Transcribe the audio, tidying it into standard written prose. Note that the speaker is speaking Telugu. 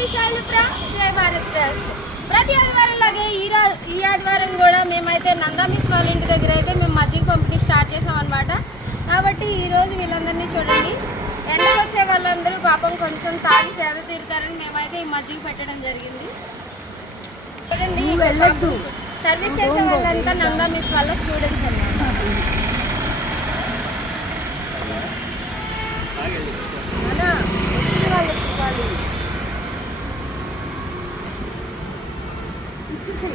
విశాల్ ఫ్రమ్ జై భారత్ ట్రస్ట్. ప్రతి ఆదివారం లాగే ఈ ఆదివారం కూడా మేమైతే నందా మిస్ వాళ్ళ ఇంటి దగ్గర అయితే మేము మజ్జిగ పంపిణీ స్టార్ట్ చేసాం అనమాట. కాబట్టి ఈరోజు వీళ్ళందరినీ చూడండి, ఎండకు వచ్చే వాళ్ళందరూ పాపం కొంచెం తాగి సేద తీరుతారని మేమైతే ఈ మజ్జిగ పెట్టడం జరిగింది. చూడండి, సర్వీస్ చేసే వాళ్ళంతా నందా మిస్ వాళ్ళ స్టూడెంట్స్ అన్నమాట. ఇచ్చేసి